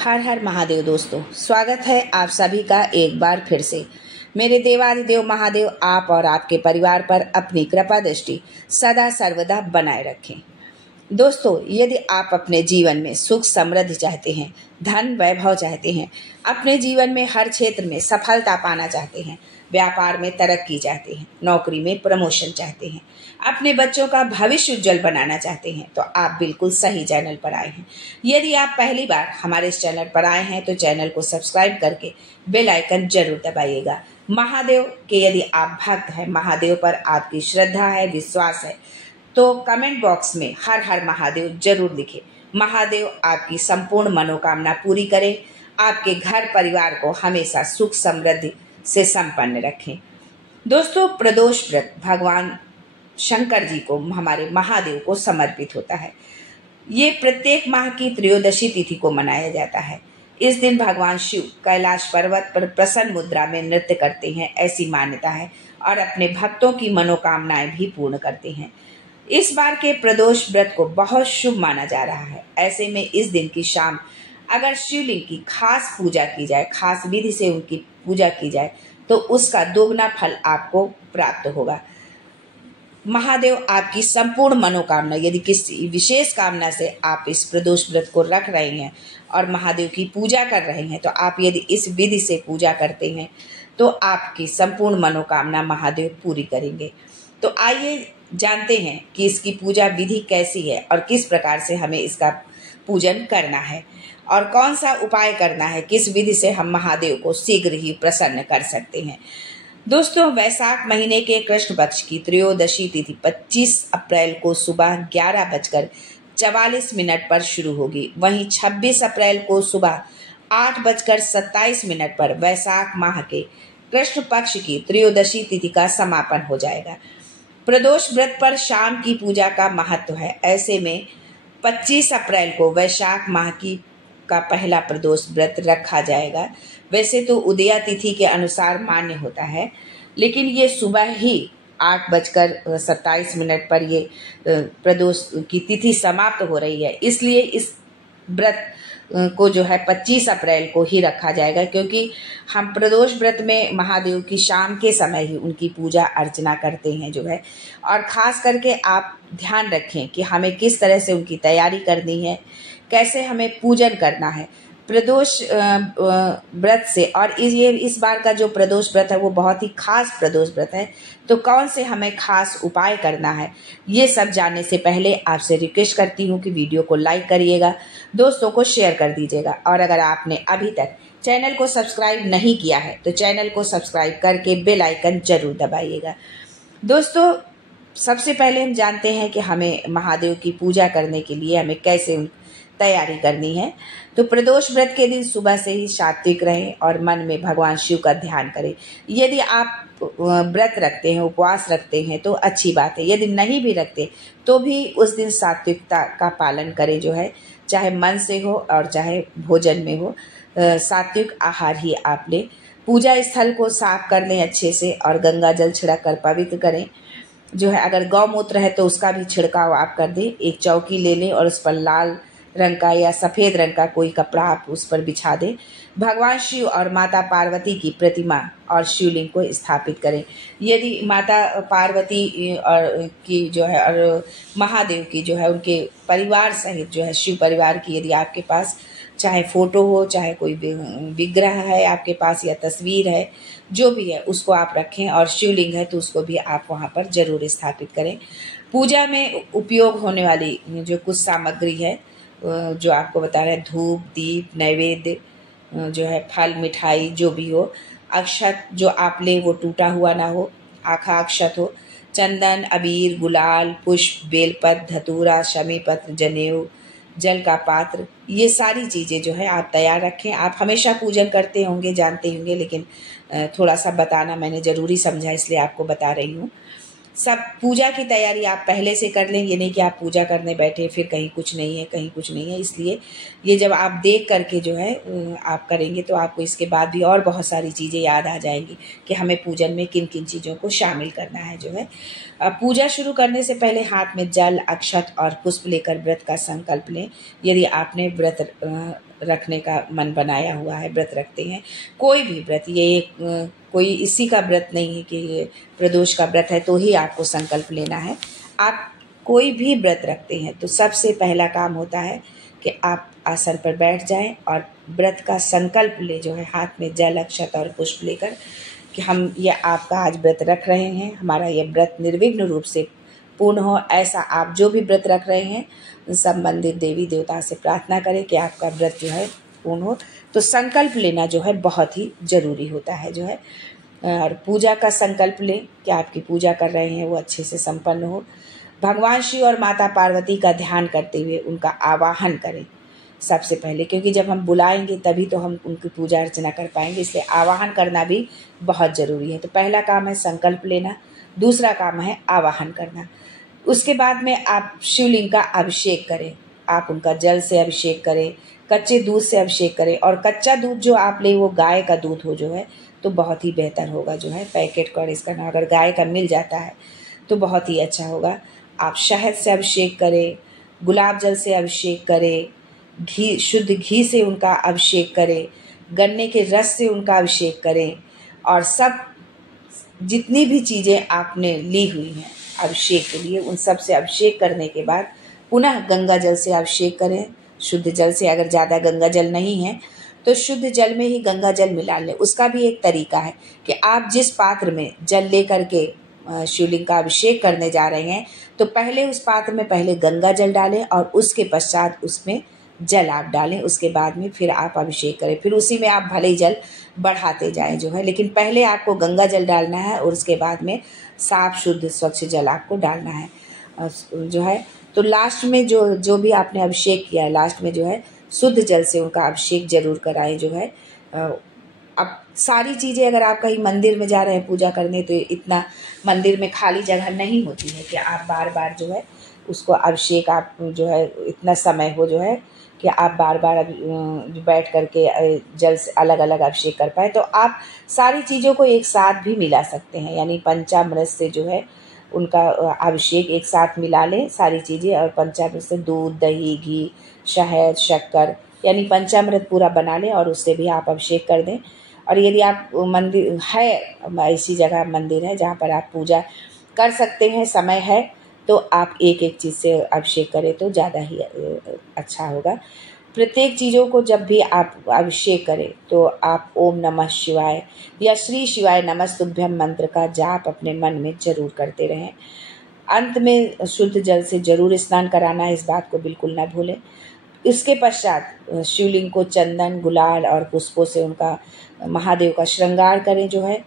हर हर महादेव दोस्तों, स्वागत है आप सभी का एक बार फिर से। मेरे देवाधिदेव महादेव आप और आपके परिवार पर अपनी कृपा दृष्टि सदा सर्वदा बनाए रखें। दोस्तों, यदि आप अपने जीवन में सुख समृद्धि चाहते हैं, धन वैभव चाहते हैं, अपने जीवन में हर क्षेत्र में सफलता पाना चाहते हैं, व्यापार में तरक्की चाहते हैं, नौकरी में प्रमोशन चाहते हैं, अपने बच्चों का भविष्य उज्जवल बनाना चाहते हैं, तो आप बिल्कुल सही चैनल पर आए हैं। यदि आप पहली बार हमारे इस चैनल पर आए हैं तो चैनल को सब्सक्राइब करके बेल आइकन जरूर दबाइएगा। महादेव के यदि आप भक्त हैं, महादेव पर आपकी श्रद्धा है, विश्वास है, तो कमेंट बॉक्स में हर हर महादेव जरूर लिखें। महादेव आपकी संपूर्ण मनोकामना पूरी करें, आपके घर परिवार को हमेशा सुख समृद्धि से संपन्न रखें। दोस्तों, प्रदोष व्रत भगवान शंकर जी को, हमारे महादेव को समर्पित होता है। ये प्रत्येक माह की त्रयोदशी तिथि को मनाया जाता है। इस दिन भगवान शिव कैलाश पर्वत पर प्रसन्न मुद्रा में नृत्य करते हैं, ऐसी मान्यता है, और अपने भक्तों की मनोकामनाएं भी पूर्ण करते हैं। इस बार के प्रदोष व्रत को बहुत शुभ माना जा रहा है। ऐसे में इस दिन की शाम अगर शिवलिंग की खास पूजा की जाए, खास विधि से उनकी पूजा की जाए, तो उसका दोगुना फल आपको प्राप्त होगा। महादेव आपकी संपूर्ण मनोकामना, यदि किसी विशेष कामना से आप इस प्रदोष व्रत को रख रहे हैं और महादेव की पूजा कर रहे हैं, तो आप यदि इस विधि से पूजा करते हैं तो आपकी संपूर्ण मनोकामना महादेव पूरी करेंगे। तो आइए जानते हैं कि इसकी पूजा विधि कैसी है और किस प्रकार से हमें इसका पूजन करना है और कौन सा उपाय करना है, किस विधि से हम महादेव को शीघ्र ही प्रसन्न कर सकते हैं। दोस्तों, वैशाख महीने के कृष्ण पक्ष की त्रयोदशी तिथि 25 अप्रैल को सुबह 11:44 पर शुरू होगी। वहीं 26 अप्रैल को सुबह 8:27 पर वैशाख माह के कृष्ण पक्ष की त्रयोदशी तिथि का समापन हो जाएगा। प्रदोष व्रत पर शाम की पूजा का महत्व है। ऐसे में 25 अप्रैल को वैशाख माह का पहला प्रदोष व्रत रखा जाएगा। वैसे तो उदया तिथि के अनुसार मान्य होता है, लेकिन ये सुबह ही 8:27 पर ये प्रदोष की तिथि समाप्त हो रही है, इसलिए इस व्रत को जो है 25 अप्रैल को ही रखा जाएगा, क्योंकि हम प्रदोष व्रत में महादेव की शाम के समय ही उनकी पूजा अर्चना करते हैं जो है। और ख़ास करके आप ध्यान रखें कि हमें किस तरह से उनकी तैयारी करनी है, कैसे हमें पूजन करना है प्रदोष व्रत से। और इस बार का जो प्रदोष व्रत है वो बहुत ही खास प्रदोष व्रत है, तो कौन से हमें खास उपाय करना है, ये सब जानने से पहले आपसे रिक्वेस्ट करती हूँ कि वीडियो को लाइक करिएगा, दोस्तों को शेयर कर दीजिएगा, और अगर आपने अभी तक चैनल को सब्सक्राइब नहीं किया है तो चैनल को सब्सक्राइब करके बेल आइकन जरूर दबाइएगा। दोस्तों, सबसे पहले हम जानते हैं कि हमें महादेव की पूजा करने के लिए हमें कैसे तैयारी करनी है। तो प्रदोष व्रत के दिन सुबह से ही सात्विक रहें और मन में भगवान शिव का ध्यान करें। यदि आप व्रत रखते हैं, उपवास रखते हैं, तो अच्छी बात है। यदि नहीं भी रखते तो भी उस दिन सात्विकता का पालन करें जो है, चाहे मन से हो और चाहे भोजन में हो, सात्विक आहार ही आप लें। पूजा स्थल को साफ कर लें अच्छे से और गंगा जल छिड़क कर पवित्र करें जो है। अगर गौमूत्र है तो उसका भी छिड़काव आप कर दें। एक चौकी ले लें और उस पर लाल रंग का या सफ़ेद रंग का कोई कपड़ा आप उस पर बिछा दें। भगवान शिव और माता पार्वती की प्रतिमा और शिवलिंग को स्थापित करें। यदि माता पार्वती और की जो है और महादेव की जो है, उनके परिवार सहित जो है शिव परिवार की यदि आपके पास चाहे फोटो हो, चाहे कोई विग्रह है आपके पास या तस्वीर है, जो भी है उसको आप रखें, और शिवलिंग है तो उसको भी आप वहाँ पर जरूर स्थापित करें। पूजा में उपयोग होने वाली जो कुछ सामग्री है जो आपको बता रहे हैं, धूप, दीप, नैवेद्य जो है, फल, मिठाई जो भी हो, अक्षत जो आप ले वो टूटा हुआ ना हो, आखा अक्षत हो, चंदन, अबीर, गुलाल, पुष्प, बेलपत्र, धतूरा, शमी पत्र, जनेऊ, जल का पात्र, ये सारी चीज़ें जो है आप तैयार रखें। आप हमेशा पूजन करते होंगे, जानते होंगे, लेकिन थोड़ा सा बताना मैंने ज़रूरी समझा, इसलिए आपको बता रही हूँ। सब पूजा की तैयारी आप पहले से कर लें, ये नहीं कि आप पूजा करने बैठे फिर कहीं कुछ नहीं है, कहीं कुछ नहीं है। इसलिए ये जब आप देख करके जो है आप करेंगे तो आपको इसके बाद भी और बहुत सारी चीज़ें याद आ जाएंगी कि हमें पूजन में किन किन चीज़ों को शामिल करना है जो है। पूजा शुरू करने से पहले हाथ में जल, अक्षत और पुष्प लेकर व्रत का संकल्प लें। यदि आपने व्रत रखने का मन बनाया हुआ है, व्रत रखते हैं। कोई भी व्रत, ये कोई इसी का व्रत नहीं है कि ये प्रदोष का व्रत है तो ही आपको संकल्प लेना है। आप कोई भी व्रत रखते हैं तो सबसे पहला काम होता है कि आप आसन पर बैठ जाएं और व्रत का संकल्प ले, जो है हाथ में जल, अक्षत और पुष्प लेकर, कि हम ये आपका आज व्रत रख रहे हैं, हमारा ये व्रत निर्विघ्न रूप से पूर्ण हो। ऐसा आप जो भी व्रत रख रहे हैं संबंधित देवी देवता से प्रार्थना करें कि आपका व्रत जो है पूर्ण हो। तो संकल्प लेना जो है बहुत ही जरूरी होता है जो है। और पूजा का संकल्प लें कि आपकी पूजा कर रहे हैं वो अच्छे से संपन्न हो। भगवान शिव और माता पार्वती का ध्यान करते हुए उनका आवाहन करें सबसे पहले, क्योंकि जब हम बुलाएंगे तभी तो हम उनकी पूजा अर्चना कर पाएंगे, इसलिए आवाहन करना भी बहुत ज़रूरी है। तो पहला काम है संकल्प लेना, दूसरा काम है आवाहन करना। उसके बाद में आप शिवलिंग का अभिषेक करें। आप उनका जल से अभिषेक करें, कच्चे दूध से अभिषेक करें, और कच्चा दूध जो आप ले वो गाय का दूध हो जो है तो बहुत ही बेहतर होगा जो है। पैकेट का और इसका ना, अगर गाय का मिल जाता है तो बहुत ही अच्छा होगा। आप शहद से अभिषेक करें, गुलाब जल से अभिषेक करें, घी, शुद्ध घी से उनका अभिषेक करें, गन्ने के रस से उनका अभिषेक करें, और सब जितनी भी चीज़ें आपने ली हुई हैं अभिषेक के लिए उन सब से अभिषेक करने के बाद पुनः गंगा जल से अभिषेक करें। शुद्ध जल से, अगर ज़्यादा गंगा जल नहीं है तो शुद्ध जल में ही गंगा जल मिला लें। उसका भी एक तरीका है कि आप जिस पात्र में जल लेकर के शिवलिंग का अभिषेक करने जा रहे हैं तो पहले उस पात्र में पहले गंगा जल डालें और उसके पश्चात उसमें जल आप डालें। उसके बाद में फिर आप अभिषेक करें, फिर उसी में आप भले ही जल बढ़ाते जाएं जो है, लेकिन पहले आपको गंगा जल डालना है और उसके बाद में साफ शुद्ध स्वच्छ जल आपको डालना है जो है। तो लास्ट में जो भी आपने अभिषेक किया है, लास्ट में जो है शुद्ध जल से उनका अभिषेक जरूर कराएं जो है। अब सारी चीज़ें, अगर आप कहीं मंदिर में जा रहे हैं पूजा करने तो इतना मंदिर में खाली जगह नहीं होती है कि आप बार बार जो है उसको अभिषेक, आप जो है इतना समय हो जो है कि आप बार बार बैठ करके जल से अलग अलग अभिषेक कर पाए। तो आप सारी चीज़ों को एक साथ भी मिला सकते हैं, यानी पंचामृत से जो है उनका अभिषेक एक साथ मिला लें सारी चीज़ें, और पंचामृत से दूध, दही, घी, शहद, शक्कर, यानी पंचामृत पूरा बना लें और उससे भी आप अभिषेक कर दें। और यदि आप मंदिर है, ऐसी जगह मंदिर है जहाँ पर आप पूजा कर सकते हैं, समय है, तो आप एक एक चीज़ से अभिषेक करें तो ज़्यादा ही अच्छा होगा। प्रत्येक चीज़ों को जब भी आप अभिषेक करें तो आप ओम नमः शिवाय या श्री शिवाय नमस्तुभ्यम मंत्र का जाप अपने मन में जरूर करते रहें। अंत में शुद्ध जल से जरूर स्नान कराना है, इस बात को बिल्कुल ना भूलें। इसके पश्चात शिवलिंग को चंदन, गुलाल और पुष्पों से उनका महादेव का श्रृंगार करें जो है,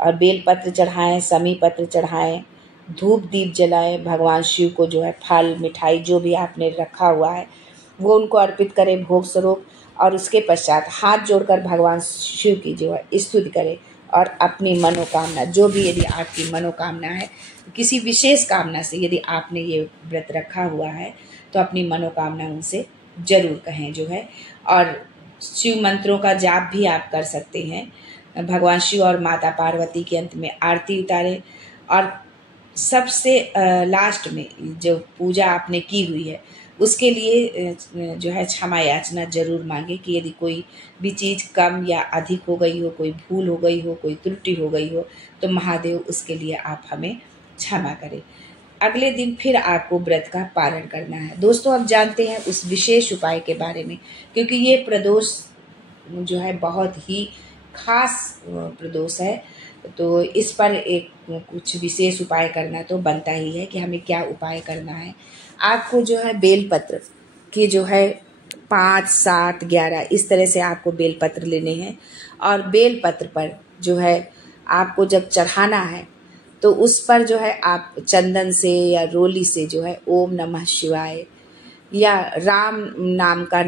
और बेलपत्र चढ़ाएं, समी पत्र चढ़ाएं, धूप दीप जलाएं। भगवान शिव को जो है फल, मिठाई जो भी आपने रखा हुआ है वो उनको अर्पित करें भोग स्वरूप, और उसके पश्चात हाथ जोड़कर भगवान शिव की जो है स्तुति करें और अपनी मनोकामना, जो भी यदि आपकी मनोकामना है, किसी विशेष कामना से यदि आपने ये व्रत रखा हुआ है तो अपनी मनोकामना उनसे जरूर कहें जो है। और शिव मंत्रों का जाप भी आप कर सकते हैं। भगवान शिव और माता पार्वती के अंत में आरती उतारें, और सबसे लास्ट में जो पूजा आपने की हुई है उसके लिए जो है क्षमा याचना जरूर मांगे कि यदि कोई भी चीज़ कम या अधिक हो गई हो, कोई भूल हो गई हो, कोई त्रुटि हो गई हो, तो महादेव उसके लिए आप हमें क्षमा करें। अगले दिन फिर आपको व्रत का पारण करना है। दोस्तों, अब जानते हैं उस विशेष उपाय के बारे में, क्योंकि ये प्रदोष जो है बहुत ही खास प्रदोष है, तो इस पर एक कुछ विशेष उपाय करना तो बनता ही है कि हमें क्या उपाय करना है। आपको जो है बेलपत्र की जो है 5, 7, 11 इस तरह से आपको बेलपत्र लेने हैं, और बेलपत्र पर जो है आपको जब चढ़ाना है तो उस पर जो है आप चंदन से या रोली से जो है ओम नमः शिवाय या राम नाम का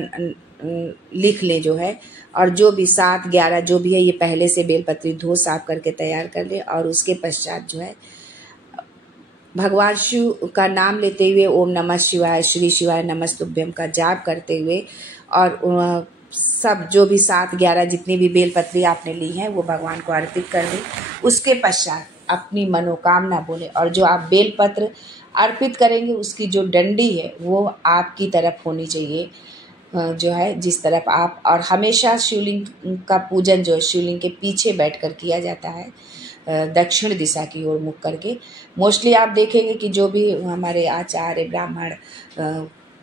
लिख लें जो है, और जो भी 7, 11 जो भी है ये पहले से बेलपत्री धो साफ करके तैयार कर ले, और उसके पश्चात जो है भगवान शिव का नाम लेते हुए ओम नमः शिवाय, श्री शिवाय नमस्तुभ्यम का जाप करते हुए, और सब जो भी 7, 11 जितनी भी बेलपत्री आपने ली हैं वो भगवान को अर्पित कर दें। उसके पश्चात अपनी मनोकामना बोले, और जो आप बेलपत्र अर्पित करेंगे उसकी जो डंडी है वो आपकी तरफ होनी चाहिए, जो है जिस तरफ आप, और हमेशा शिवलिंग का पूजन जो है शिवलिंग के पीछे बैठकर किया जाता है, दक्षिण दिशा की ओर मुख करके। मोस्टली आप देखेंगे कि जो भी हमारे आचार्य ब्राह्मण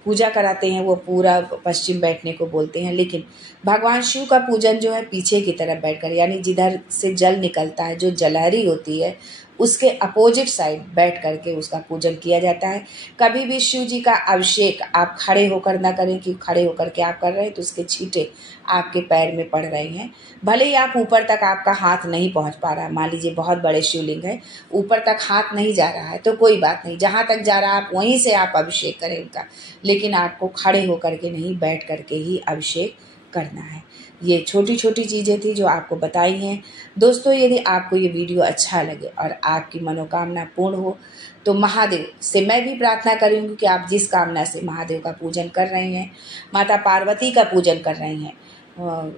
पूजा कराते हैं वो पूरा पश्चिम बैठने को बोलते हैं, लेकिन भगवान शिव का पूजन जो है पीछे की तरफ बैठकर, यानी जिधर से जल निकलता है, जो जलहरी होती है उसके अपोजिट साइड बैठ करके उसका पूजन किया जाता है। कभी भी शिव जी का अभिषेक आप खड़े होकर ना करें कि खड़े होकर के आप कर रहे हैं तो उसके छींटे आपके पैर में पड़ रहे हैं। भले ही आप ऊपर तक आपका हाथ नहीं पहुंच पा रहा, मान लीजिए बहुत बड़े शिवलिंग है, ऊपर तक हाथ नहीं जा रहा है तो कोई बात नहीं, जहां तक जा रहा है आप वहीं से आप अभिषेक करें उनका, लेकिन आपको खड़े होकर के नहीं, बैठ करके ही अभिषेक करना है। ये छोटी छोटी चीज़ें थी जो आपको बताई हैं। दोस्तों, यदि आपको ये वीडियो अच्छा लगे और आपकी मनोकामना पूर्ण हो तो महादेव से मैं भी प्रार्थना करूँगी कि आप जिस कामना से महादेव का पूजन कर रहे हैं, माता पार्वती का पूजन कर रहे हैं,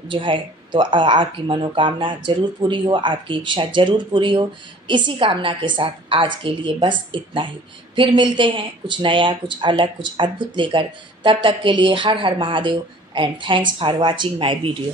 जो है तो आपकी मनोकामना जरूर पूरी हो, आपकी इच्छा जरूर पूरी हो। इसी कामना के साथ आज के लिए बस इतना ही। फिर मिलते हैं कुछ नया, कुछ अलग, कुछ अद्भुत लेकर। तब तक के लिए हर हर Mahadev, and thanks for watching my video.